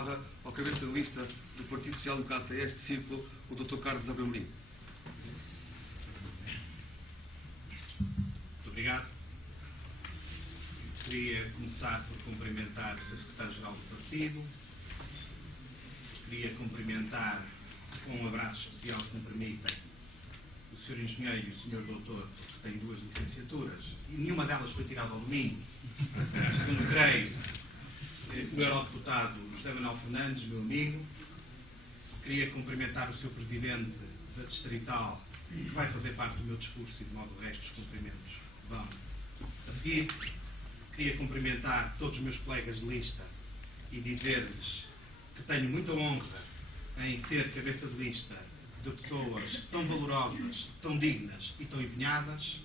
passava ao cabeça de lista do Partido Social Democrata a este círculo, o Dr. Carlos Abreu Mourinho. Muito obrigado. Queria começar por cumprimentar o Secretário-Geral do Partido. Queria cumprimentar com um abraço especial, se me permitem, o Sr. Engenheiro e o Sr. Doutor, que têm 2 licenciaturas, e nenhuma delas foi tirada ao domingo, segundo creio, o Eurodeputado José Manuel Fernandes, meu amigo. Queria cumprimentar o Sr. Presidente da Distrital, que vai fazer parte do meu discurso e, de modo de resto, os cumprimentos vão a seguir. Queria cumprimentar todos os meus colegas de lista e dizer-lhes que tenho muita honra em ser cabeça de lista de pessoas tão valorosas, tão dignas e tão empenhadas.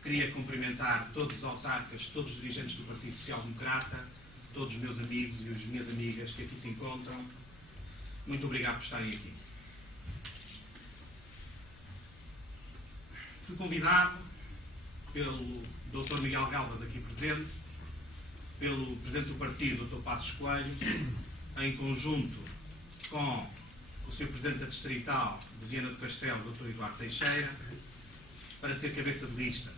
Queria cumprimentar todos os autarcas, todos os dirigentes do Partido Social Democrata, todos os meus amigos e as minhas amigas que aqui se encontram. Muito obrigado por estarem aqui. Fui convidado pelo Dr. Miguel Galvas, aqui presente, pelo Presidente do Partido, Dr. Passos Coelho, em conjunto com o Sr. Presidente da Distrital de Viana do Castelo, Dr. Eduardo Teixeira, para ser cabeça de lista.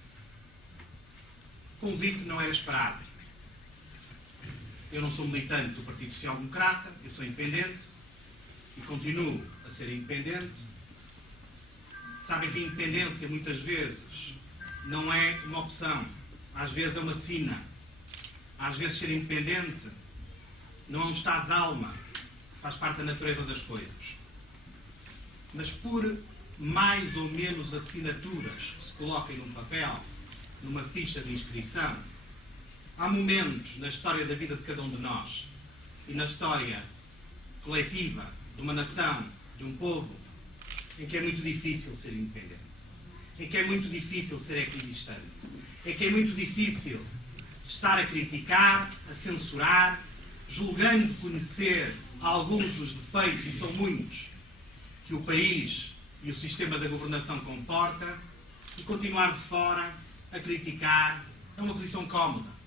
O convite não era esperado. Eu não sou militante do Partido Social Democrata, eu sou independente e continuo a ser independente. Sabem que a independência, muitas vezes, não é uma opção. Às vezes é uma sina. Às vezes ser independente não é um estado de alma. Faz parte da natureza das coisas. Mas por mais ou menos assinaturas que se coloquem num papel, numa ficha de inscrição, há momentos na história da vida de cada um de nós e na história coletiva de uma nação, de um povo, em que é muito difícil ser independente, em que é muito difícil ser equidistante, em que é muito difícil estar a criticar, a censurar, julgando conhecer alguns dos defeitos, e são muitos, que o país e o sistema da governação comporta, e continuar de fora a criticar. É uma posição cómoda.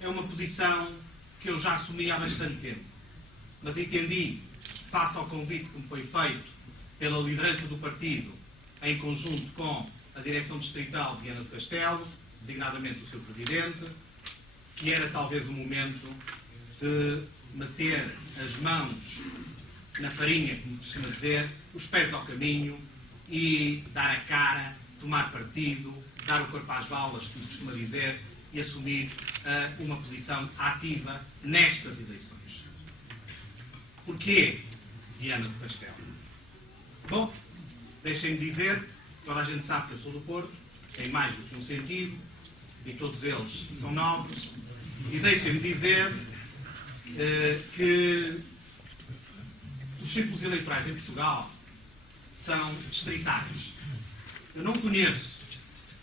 É uma posição que eu já assumi há bastante tempo. Mas entendi, face ao convite que me foi feito pela liderança do partido, em conjunto com a direção distrital de Viana do Castelo, designadamente o seu Presidente, que era talvez o momento de meter as mãos na farinha, como costuma dizer, os pés ao caminho e dar a cara, tomar partido, dar o corpo às balas, como costuma dizer, e assumir uma posição ativa nestas eleições. Porquê Viana do Castelo? Bom, deixem-me dizer, toda a gente sabe que eu sou do Porto, em mais do que um sentido, e todos eles são nobres, e deixem-me dizer que os círculos eleitorais em Portugal são distritários. Eu não conheço,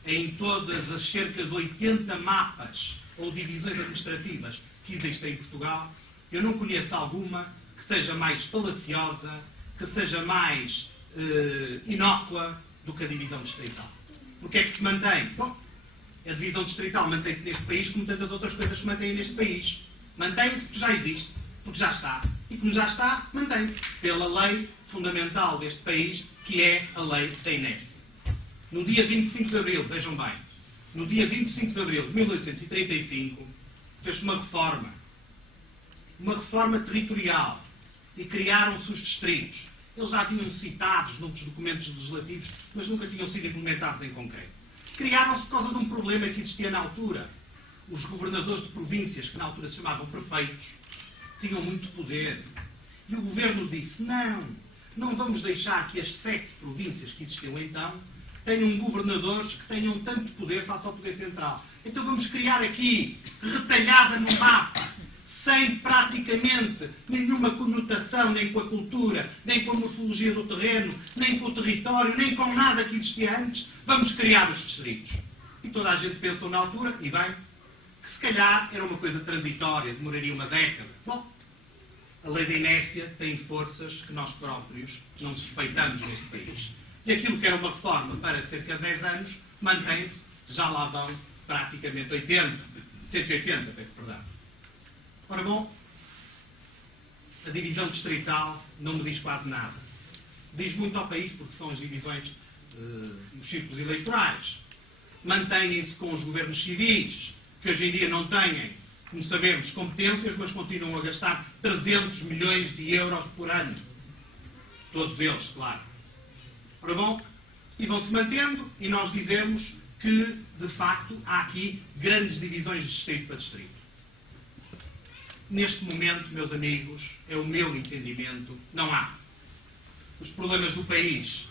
em todas as cerca de 80 mapas ou divisões administrativas que existem em Portugal, eu não conheço alguma que seja mais falaciosa, que seja mais inócua do que a divisão distrital. Porque é que se mantém? Bom, a divisão distrital mantém-se neste país como tantas outras coisas se mantêm neste país. Mantém-se porque já existe, porque já está. E como já está, mantém-se pela lei fundamental deste país, que é a lei da inércia. No dia 25 de abril, vejam bem, no dia 25 de abril de 1835, fez-se uma reforma territorial, e criaram-se os distritos. Eles já tinham citados noutros documentos legislativos, mas nunca tinham sido implementados em concreto. Criaram-se por causa de um problema que existia na altura. Os governadores de províncias, que na altura se chamavam prefeitos, tinham muito poder. E o governo disse, não vamos deixar que as 7 províncias que existiam então tenham governadores que tenham tanto poder face ao poder central. Então vamos criar aqui, retalhada no mapa, sem praticamente nenhuma conotação, nem com a cultura, nem com a morfologia do terreno, nem com o território, nem com nada que existia antes, vamos criar os distritos. E toda a gente pensou na altura, e bem, que se calhar era uma coisa transitória, demoraria uma década. Bom, a lei da inércia tem forças que nós próprios não suspeitamos neste país. E aquilo que era uma reforma para cerca de 10 anos, mantém-se, já lá vão praticamente 180, peço perdão. Ora bom, a divisão distrital não me diz quase nada. Diz muito ao país porque são as divisões nos círculos eleitorais. Mantêm-se com os governos civis, que hoje em dia não têm, como sabemos, competências, mas continuam a gastar 300 milhões de euros por ano. Todos eles, claro. Ora bom, e vão-se mantendo, e nós dizemos que, de facto, há aqui grandes divisões de distrito para distrito. Neste momento, meus amigos, é o meu entendimento, não há. Os problemas do país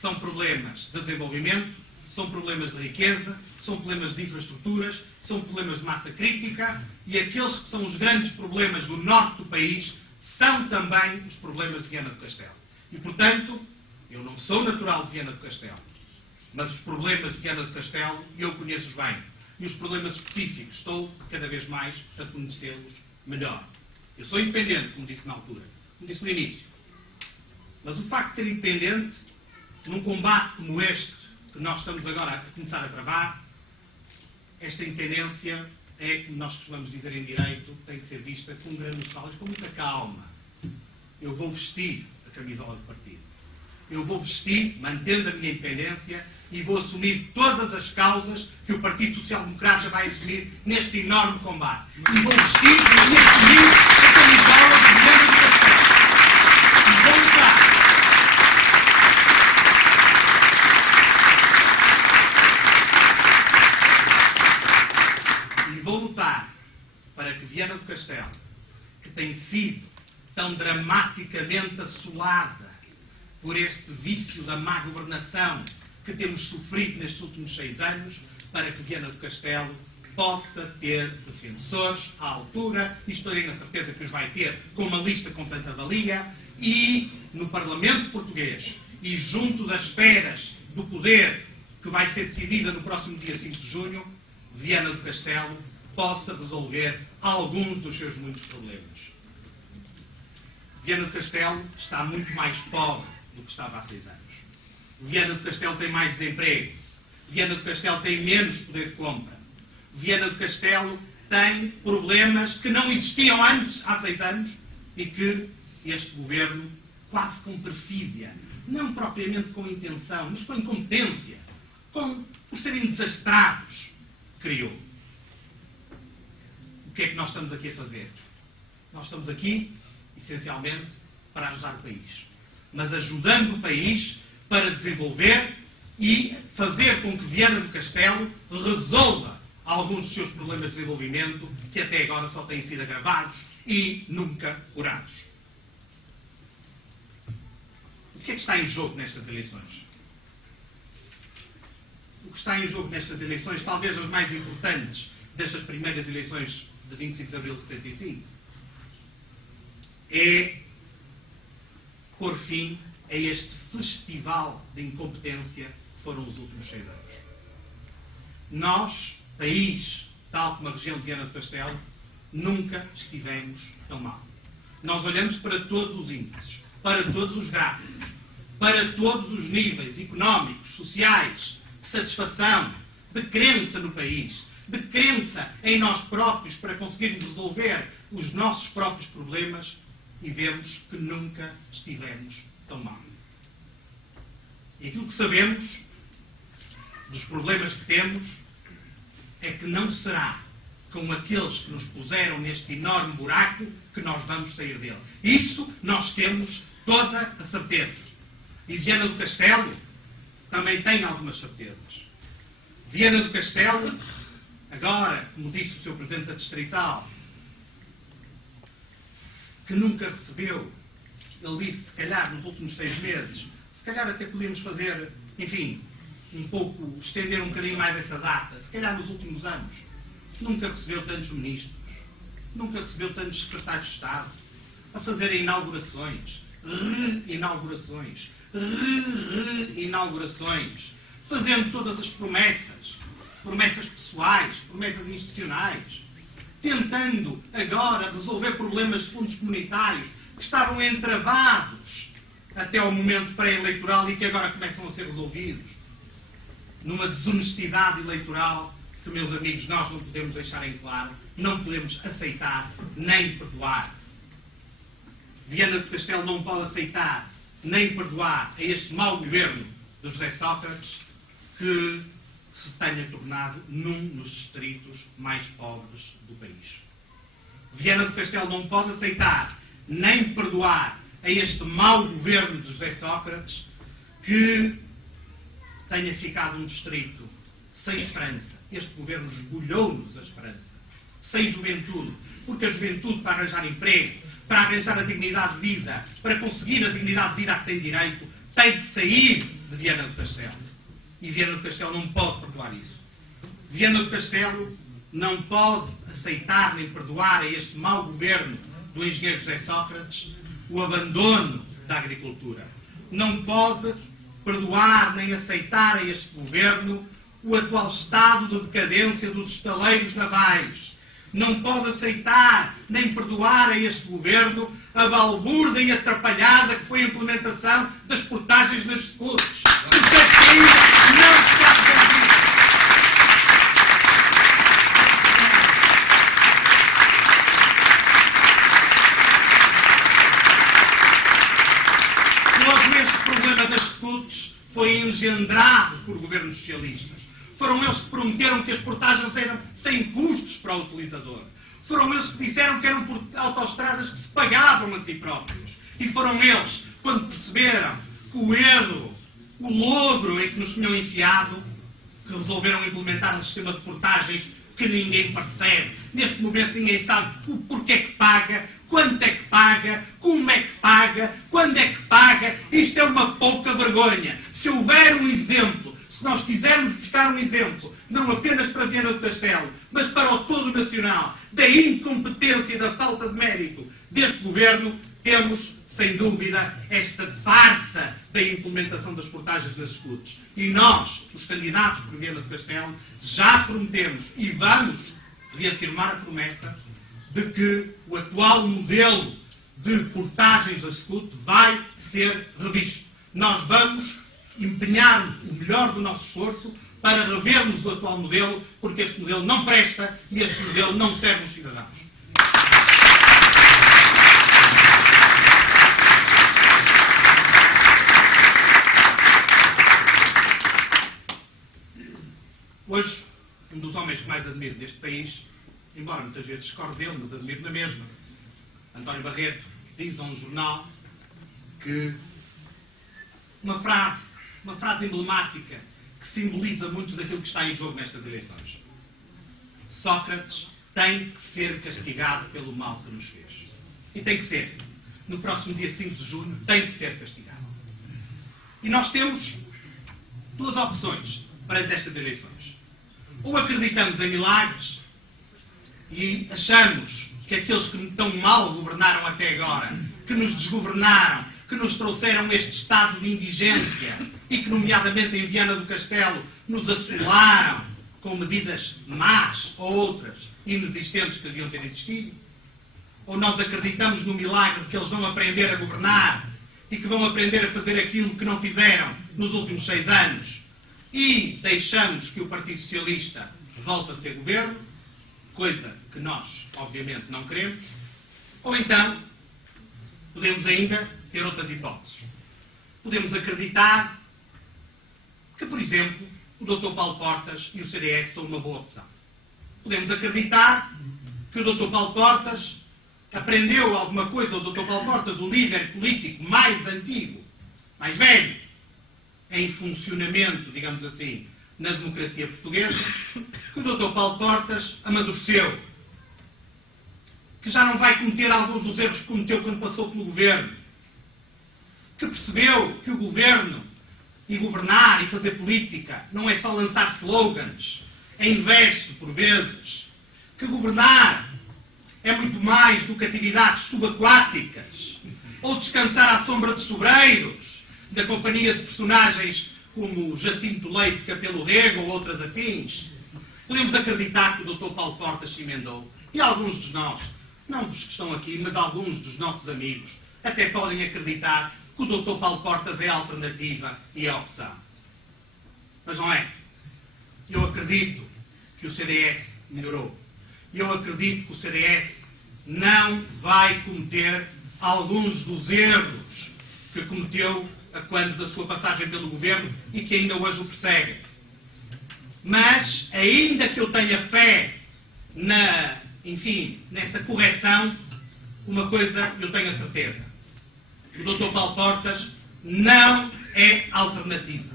são problemas de desenvolvimento, são problemas de riqueza, são problemas de infraestruturas, são problemas de massa crítica, e aqueles que são os grandes problemas do norte do país são também os problemas de Viana do Castelo. E, portanto, eu não sou natural de Viana do Castelo, mas os problemas de Viana do Castelo eu conheço-os bem. E os problemas específicos estou cada vez mais a conhecê-los melhor. Eu sou independente, como disse na altura, como disse no início. Mas o facto de ser independente, num combate como este, que nós estamos agora a começar a travar, esta independência é, como nós costumamos dizer em direito, tem que ser vista com grande noção, com muita calma. Eu vou vestir a camisola do partido. Eu vou vestir, mantendo a minha independência, e vou assumir todas as causas que o Partido Social Democrata vai assumir neste enorme combate. E vou vestir e assumir a camisola de Viana do Castelo. E vou lutar. E vou lutar para que Viana do Castelo, que tem sido tão dramaticamente assolada por este vício da má governação que temos sofrido nestes últimos 6 anos, para que Viana do Castelo possa ter defensores à altura, e estou na certeza que os vai ter, com uma lista com tanta valia, e no Parlamento português, e junto das esferas do poder que vai ser decidida no próximo dia 5 de junho, Viana do Castelo possa resolver alguns dos seus muitos problemas. Viana do Castelo está muito mais pobre do que estava há 6 anos. Viana do Castelo tem mais desemprego. Viana do Castelo tem menos poder de compra. Viana do Castelo tem problemas que não existiam antes, há 6 anos, e que este governo, quase com perfídia, não propriamente com intenção, mas com incompetência, por serem desastrados, criou. O que é que nós estamos aqui a fazer? Nós estamos aqui, essencialmente, para ajudar o país. Mas ajudando o país para desenvolver e fazer com que Viana do Castelo resolva alguns dos seus problemas de desenvolvimento que até agora só têm sido agravados e nunca curados. O que é que está em jogo nestas eleições? O que está em jogo nestas eleições, talvez as mais importantes destas primeiras eleições de 25 de abril de 75, é pôr fim a este festival de incompetência que foram os últimos 6 anos. Nós, país, tal como a região de Viana do Castelo, nunca estivemos tão mal. Nós olhamos para todos os índices, para todos os gráficos, para todos os níveis económicos, sociais, de satisfação, de crença no país, de crença em nós próprios para conseguirmos resolver os nossos próprios problemas, e vemos que nunca estivemos tão mal. E aquilo que sabemos dos problemas que temos é que não será com aqueles que nos puseram neste enorme buraco que nós vamos sair dele. Isso nós temos toda a certeza. E Viana do Castelo também tem algumas certezas. Viana do Castelo, agora, como disse o Sr. Presidente da Distrital, que nunca recebeu, ele disse, se calhar, nos últimos 6 meses, se calhar até podíamos fazer, enfim, estender um bocadinho mais essa data, se calhar nos últimos anos, nunca recebeu tantos ministros, nunca recebeu tantos secretários de Estado, a fazerem inaugurações, reinaugurações, reinaugurações, fazendo todas as promessas pessoais, promessas institucionais, tentando agora resolver problemas de fundos comunitários que estavam entravados até ao momento pré-eleitoral e que agora começam a ser resolvidos. Numa desonestidade eleitoral que, meus amigos, nós não podemos deixar em claro, não podemos aceitar nem perdoar. Viana do Castelo não pode aceitar nem perdoar a este mau governo de José Sócrates que se tenha tornado num dos distritos mais pobres do país. Viana do Castelo não pode aceitar nem perdoar a este mau governo de José Sócrates que tenha ficado um distrito sem esperança. Este governo esbulhou-nos a esperança. Sem juventude. Porque a juventude, para arranjar emprego, para arranjar a dignidade de vida, para conseguir a dignidade de vida a que tem direito, tem que sair de Viana do Castelo. E Viana do Castelo não pode perdoar isso. Viana do Castelo não pode aceitar nem perdoar a este mau governo do engenheiro José Sócrates o abandono da agricultura. Não pode perdoar nem aceitar a este governo o atual estado de decadência dos estaleiros navais. Não pode aceitar nem perdoar a este governo a balbúrdia e atrapalhada que foi a implementação das portagens nas escutas. Porque este país não está resolvido. Logo, este problema das escutas foi engendrado por governos socialistas. Foram eles que prometeram que as portagens eram sem custos para o utilizador. Foram eles que disseram que eram autoestradas que se pagavam a si próprios. E foram eles, quando perceberam que o erro, o logro em que nos tinham enfiado, que resolveram implementar um sistema de portagens que ninguém percebe. Neste momento ninguém sabe o porquê que paga, quanto é que paga, como é que paga, quando é que paga. Isto é uma pouca vergonha. Se houver um exemplo, se nós quisermos buscar um exemplo, não apenas para Viana do Castelo, mas para o todo nacional, da incompetência e da falta de mérito deste governo, temos, sem dúvida, esta farsa da implementação das portagens nas escutas. E nós, os candidatos por Viana do Castelo, já prometemos e vamos reafirmar a promessa de que o atual modelo de portagens das escutas vai ser revisto. Nós vamos empenhar o melhor do nosso esforço para revermos o atual modelo, porque este modelo não presta e este modelo não serve aos cidadãos. Hoje, um dos homens que mais admiro deste país, embora muitas vezes discorde dele, mas admiro na mesma, António Barreto, diz a um jornal que uma frase emblemática que simboliza muito daquilo que está em jogo nestas eleições. Sócrates tem que ser castigado pelo mal que nos fez. E tem que ser. No próximo dia 5 de junho tem que ser castigado. E nós temos duas opções para estas eleições. Ou acreditamos em milagres e achamos que aqueles que tão mal governaram até agora, que nos desgovernaram, que nos trouxeram este estado de indigência e que, nomeadamente em Viana do Castelo, nos assolaram com medidas más ou outras inexistentes que deviam ter existido? Ou nós acreditamos no milagre de que eles vão aprender a governar e que vão aprender a fazer aquilo que não fizeram nos últimos 6 anos e deixamos que o Partido Socialista volte a ser governo, coisa que nós, obviamente, não queremos? Ou então, podemos ainda ter outras hipóteses. Podemos acreditar que, por exemplo, o Dr. Paulo Portas e o CDS são uma boa opção. Podemos acreditar que o Dr. Paulo Portas aprendeu alguma coisa, o Dr. Paulo Portas, o líder político mais antigo, mais velho, em funcionamento, digamos assim, na democracia portuguesa, que o Dr. Paulo Portas amadureceu, que já não vai cometer alguns dos erros que cometeu quando passou pelo governo, que percebeu que o governo e governar e fazer política não é só lançar slogans, é inverso por vezes, que governar é muito mais do que atividades subaquáticas ou descansar à sombra de sobreiros da companhia de personagens como Jacinto Leite, Capelo Rego ou outras afins. Podemos acreditar que o Dr. Paulo Portas se emendou. E alguns de nós, não dos que estão aqui, mas alguns dos nossos amigos, até podem acreditar que o Dr. Paulo Portas é a alternativa e a opção. Mas não é. Eu acredito que o CDS melhorou. Eu acredito que o CDS não vai cometer alguns dos erros que cometeu a quando da sua passagem pelo governo e que ainda hoje o perseguem. Mas, ainda que eu tenha fé nessa correção, uma coisa eu tenho a certeza. O Dr. Paulo Portas não é alternativa.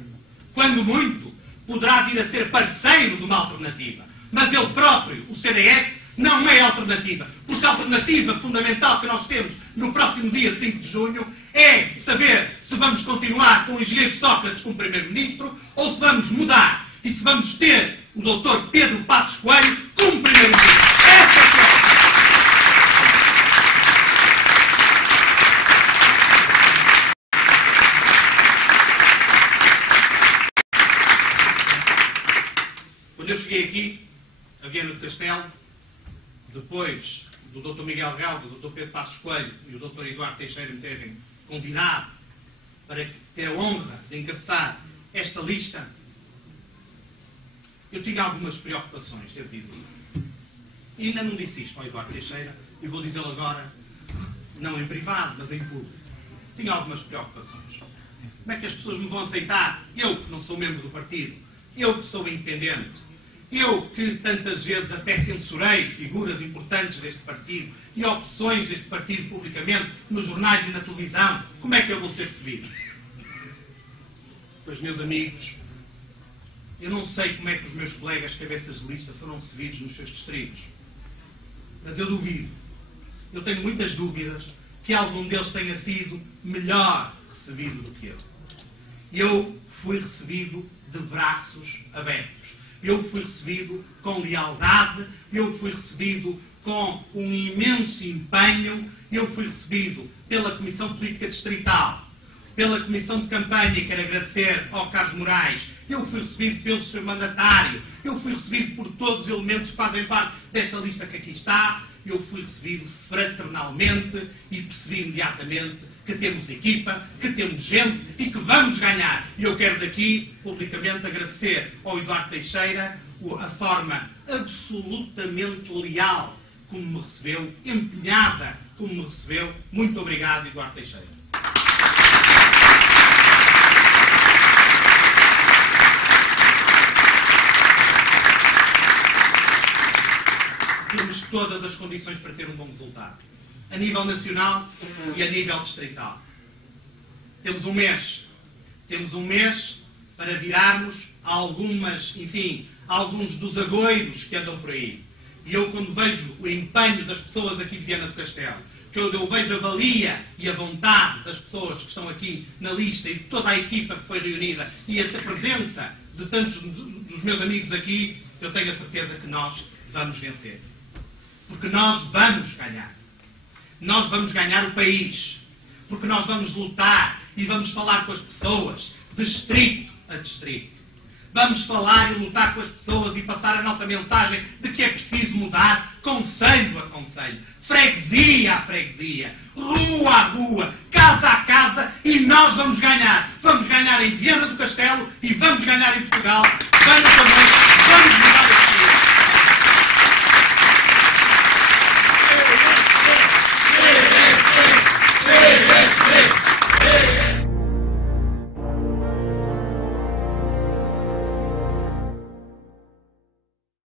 Quando muito, poderá vir a ser parceiro de uma alternativa. Mas ele próprio, o CDS, não é alternativa. Porque a alternativa fundamental que nós temos no próximo dia 5 de junho é saber se vamos continuar com o engenheiro Sócrates como Primeiro-Ministro ou se vamos mudar e se vamos ter o Dr. Pedro Passos Coelho como Primeiro-Ministro. Essa é a Quando eu cheguei aqui, a Viana do Castelo, depois do Dr. Miguel Galvas, do Dr. Pedro Passos Coelho e o Dr. Eduardo Teixeira me terem convidado para ter a honra de encabeçar esta lista, eu tinha algumas preocupações, devo dizer. E ainda não disse isto ao Eduardo Teixeira, e vou dizê-lo agora, não em privado, mas em público. Tinha algumas preocupações. Como é que as pessoas me vão aceitar? Eu, que não sou membro do partido, eu que sou independente, eu que tantas vezes até censurei figuras importantes deste partido e opções deste partido publicamente nos jornais e na televisão, como é que eu vou ser recebido? Pois, meus amigos, eu não sei como é que os meus colegas cabeças de lista foram recebidos nos seus distritos, mas eu duvido. Eu tenho muitas dúvidas que algum deles tenha sido melhor recebido do que eu. Eu fui recebido de braços abertos. Eu fui recebido com lealdade, eu fui recebido com um imenso empenho, eu fui recebido pela Comissão Política Distrital, pela Comissão de Campanha, e quero agradecer ao Carlos Moraes, eu fui recebido pelo Sr. Mandatário, eu fui recebido por todos os elementos que fazem parte desta lista que aqui está, eu fui recebido fraternalmente e percebi imediatamente que temos equipa, que temos gente e que vamos ganhar. E eu quero daqui, publicamente, agradecer ao Eduardo Teixeira a forma absolutamente leal como me recebeu, empenhada como me recebeu. Muito obrigado, Eduardo Teixeira. Temos todas as condições para ter um bom resultado. A nível nacional e a nível distrital. Temos um mês. Temos um mês para virarmos alguns dos agoiros que andam por aí. E eu, quando vejo o empenho das pessoas aqui de Viana do Castelo, quando eu vejo a valia e a vontade das pessoas que estão aqui na lista e de toda a equipa que foi reunida e a presença de tantos dos meus amigos aqui, eu tenho a certeza que nós vamos vencer. Porque nós vamos ganhar. Nós vamos ganhar o país. Porque nós vamos lutar e vamos falar com as pessoas, distrito a distrito. Vamos falar e lutar com as pessoas e passar a nossa mensagem de que é preciso mudar, concelho a concelho, freguesia a freguesia, rua a rua, casa a casa, e nós vamos ganhar. Vamos ganhar em Viana do Castelo e vamos ganhar em Portugal. Vamos também